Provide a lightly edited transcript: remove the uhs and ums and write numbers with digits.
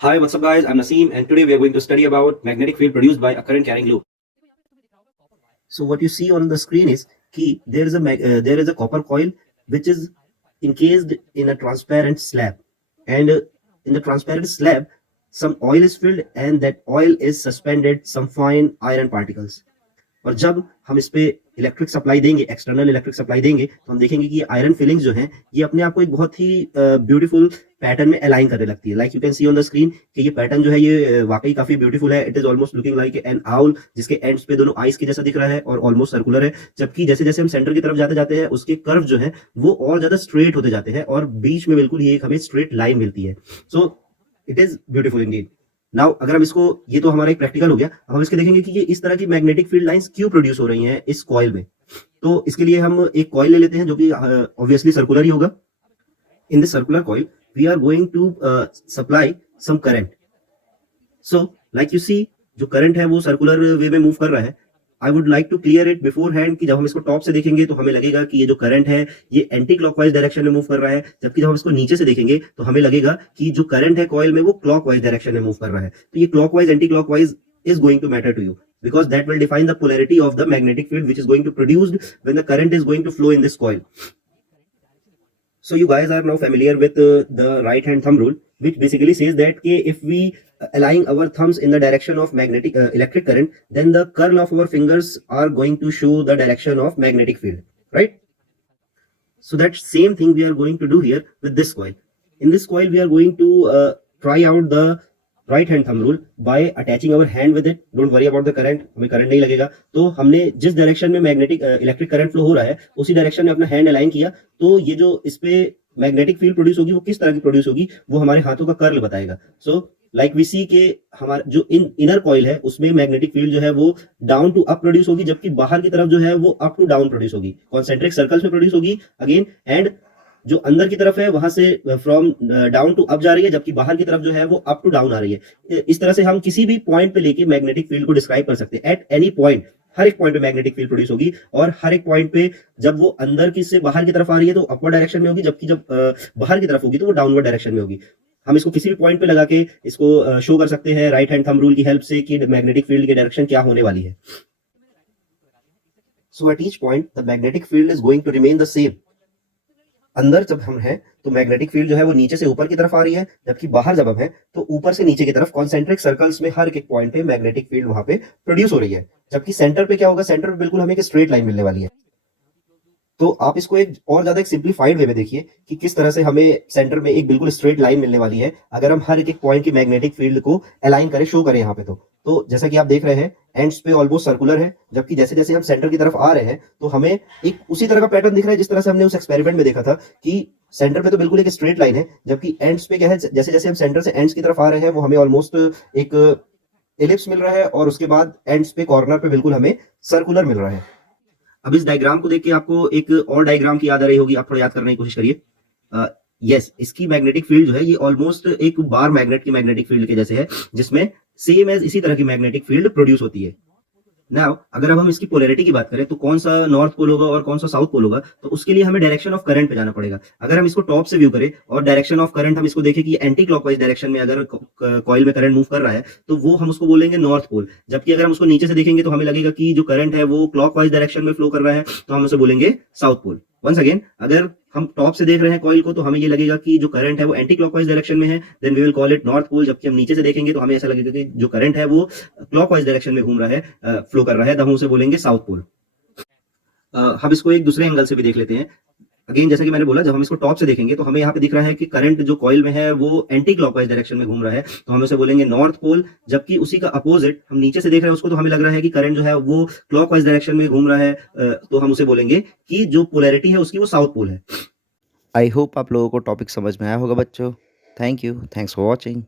Hi, what's up guys? I'm Naseem and today we are going to study about magnetic field produced by a current carrying loop. So what you see on the screen is कि there is a copper coil which is encased in a transparent slab, and in the transparent slab some oil is filled and that oil is suspended some fine iron particles. और जब हम इस पे electric supply देंगे, external electric supply देंगे, तो हम देखेंगे कि ये आयरन फिलिंग्स जो हैं ये अपने आप को एक बहुत ही ब्यूटीफुल पैटर्न में अलाइन करने लगती है। Like you can see on the screen कि ये पैटर्न जो है ये वाकई काफी ब्यूटीफुल है। It is almost looking like an owl, जिसके एंड्स पे दोनों आइस के जैसा दिख रहा है और ऑलमोस्ट सर्कुलर है। जबकि जैसे जैसे हम सेंटर की तरफ जाते जाते हैं उसके कर्व जो है वो और ज्यादा स्ट्रेट होते जाते हैं और बीच में बिल्कुल ये एक हमें स्ट्रेट लाइन मिलती है। So it is beautiful Indeed. Now अगर हम इसको, ये तो हमारा एक प्रैक्टिकल हो गया, अब हम इसके देखेंगे कि ये इस तरह की मैग्नेटिक फील्ड लाइंस क्यों प्रोड्यूस हो रही हैं इस कॉइल में। तो इसके लिए हम एक कॉइल ले लेते हैं जो कि ऑब्वियसली सर्कुलर ही होगा। In this circular coil we are going to supply some current. So like you see, जो करंट है वो सर्कुलर वे में मूव कर रहा है। I would like to clear it beforehand कि जब हम इसको टॉप से देखेंगे तो हमें लगेगा कि ये जो करंट है ये एंटी क्लॉकवाइज डायरेक्शन में मूव कर रहा है, जबकि जब हम इसको नीचे से देखेंगे तो हमें लगेगा कि जो करंट है कॉइल में वो क्लॉकवाइज डायरेक्शन में मूव कर रहा है। तो ये clockwise anti clockwise is going to matter to you because that will define the polarity of the magnetic field which is going to produced when the current is going to flow in this coil. So you guys are now familiar with the right hand thumb rule, which basically says that if we align our thumbs in the direction of magnetic electric current, then the curl of our fingers are going to show the direction of magnetic field, right? So that same thing we are going to do here with this coil. In this coil we are going to try out the right hand thumb rule by attaching our hand with it. Don't worry about the current, हमें current नहीं लगेगा। तो हमने जिस direction में magnetic electric current flow हो रहा है उसी डायरेक्शन में अपना हैंड अलाइन किया, तो ये जो इस पे मैग्नेटिक फील्ड प्रोड्यूस होगी वो किस तरह की प्रोड्यूस होगी वो हमारे हाथों का कर्ल बताएगा। सो लाइक वी सी के हमारा जो इनर कॉइल है उसमें मैग्नेटिक फील्ड जो है वो डाउन टू अप प्रोड्यूस होगी, जबकि बाहर की तरफ जो है वो अप टू डाउन प्रोड्यूस होगी, कॉन्सेंट्रिक सर्कल्स में प्रोड्यूस होगी अगेन। एंड जो अंदर की तरफ है वहां से फ्रॉम डाउन टू अप जा रही है, जबकि बाहर की तरफ जो है वो अप टू डाउन आ रही है। इस तरह से हम किसी भी पॉइंट पे लेके मैग्नेटिक फील्ड को डिस्क्राइब कर सकते हैं। एट एनी पॉइंट, हर एक पॉइंट पे मैग्नेटिक फील्ड प्रोड्यूस होगी और हर एक पॉइंट पे जब वो अंदर की से बाहर की तरफ आ रही है तो अपवर्ड डायरेक्शन में होगी, जबकि जब बाहर की तरफ होगी तो वो डाउनवर्ड डायरेक्शन में होगी। हम इसको किसी भी पॉइंट पे लगा के इसको शो कर सकते हैं राइट हैंड थंब रूल की हेल्प से कि मैग्नेटिक फील्ड की डायरेक्शन क्या होने वाली है। So at each point the magnetic field is going to remain the same. अंदर जब हम हैं तो मैग्नेटिक फील्ड जो है वो नीचे से ऊपर की तरफ आ रही है, जबकि बाहर जब हम हैं तो ऊपर से नीचे की तरफ कॉन्सेंट्रिक सर्कल्स में हर एक पॉइंट पे मैग्नेटिक फील्ड वहां पे प्रोड्यूस हो रही है। जबकि सेंटर पे क्या होगा, सेंटर पे बिल्कुल हमें एक स्ट्रेट लाइन मिलने वाली है। तो आप इसको एक और ज्यादा एक सिंप्लीफाइड वे में देखिए कि किस तरह से हमें सेंटर में एक बिल्कुल स्ट्रेट लाइन मिलने वाली है अगर हम हर एक पॉइंट की मैग्नेटिक फील्ड को अलाइन करें, शो करें यहाँ पे। तो जैसा कि आप देख रहे हैं एंड्स पे ऑलमोस्ट सर्कुलर है, जबकि जैसे जैसे हम सेंटर की तरफ आ रहे हैं तो हमें एक उसी तरह का पैटर्न दिख रहा है जिस तरह से हमने उस एक्सपेरिमेंट में देखा था कि सेंटर पे तो बिल्कुल एक स्ट्रेट लाइन है, जबकि एंड्स पे क्या है, जैसे जैसे हम सेंटर से एंड्स की तरफ आ रहे हैं वो हमें ऑलमोस्ट एक एलिप्स मिल रहा है और उसके बाद एंड्स पे कॉर्नर पे बिल्कुल हमें सर्कुलर मिल रहा है। अब इस डायग्राम को देख के आपको एक और डायग्राम की याद आ रही होगी, आप थोड़ा याद करने की कोशिश करिए। यस, इसकी मैग्नेटिक फील्ड जो है ये ऑलमोस्ट एक बार मैग्नेट की मैग्नेटिक फील्ड के जैसे है, जिसमें सेम एज इसी तरह की मैग्नेटिक फील्ड प्रोड्यूस होती है। नाउ अगर अब हम इसकी पोलैरिटी की बात करें तो कौन सा नॉर्थ पोल होगा और कौन सा साउथ पोल होगा, तो उसके लिए हमें डायरेक्शन ऑफ करंट पे जाना पड़ेगा। अगर हम इसको टॉप से व्यू करें और डायरेक्शन ऑफ करंट हम इसको देखें कि एंटी क्लॉकवाइज डायरेक्शन में अगर कॉइल में करंट मूव कर रहा है तो वो हम उसको बोलेंगे नॉर्थ पोल। जबकि अगर हम उसको नीचे से देखेंगे तो हमें लगेगा कि जो करंट है वो क्लॉकवाइज डायरेक्शन में फ्लो कर रहा है, तो हम उसे बोलेंगे साउथ पोल। वंस अगेन, अगर हम टॉप से देख रहे हैं कॉइल को तो हमें ये लगेगा कि जो करंट है वो एंटी क्लॉकवाइज डायरेक्शन में है, then we will call it north pole. जबकि हम नीचे से देखेंगे तो हमें ऐसा लगेगा कि जो करंट है वो क्लॉकवाइज डायरेक्शन में घूम रहा है, फ्लो कर रहा है, तो हम उसे बोलेंगे साउथ पोल। हम इसको एक दूसरे एंगल से भी देख लेते हैं। अगेन जैसा कि मैंने बोला, जब हम इसको टॉप से देखेंगे तो हमें यहाँ पे दिख रहा है कि करंट जो कॉइल में है वो एंटी क्लॉकवाइज डायरेक्शन में घूम रहा है, तो हम उसे बोलेंगे नॉर्थ पोल। जबकि उसी का अपोजिट हम नीचे से देख रहे हैं उसको, तो हमें लग रहा है कि करंट जो है वो क्लॉकवाइज डायरेक्शन में घूम रहा है, तो हम उसे बोलेंगे कि जो पोलैरिटी है उसकी वो साउथ पोल है। आई होप आप लोगों को टॉपिक समझ में आया होगा बच्चों। Thank you, thanks for watching.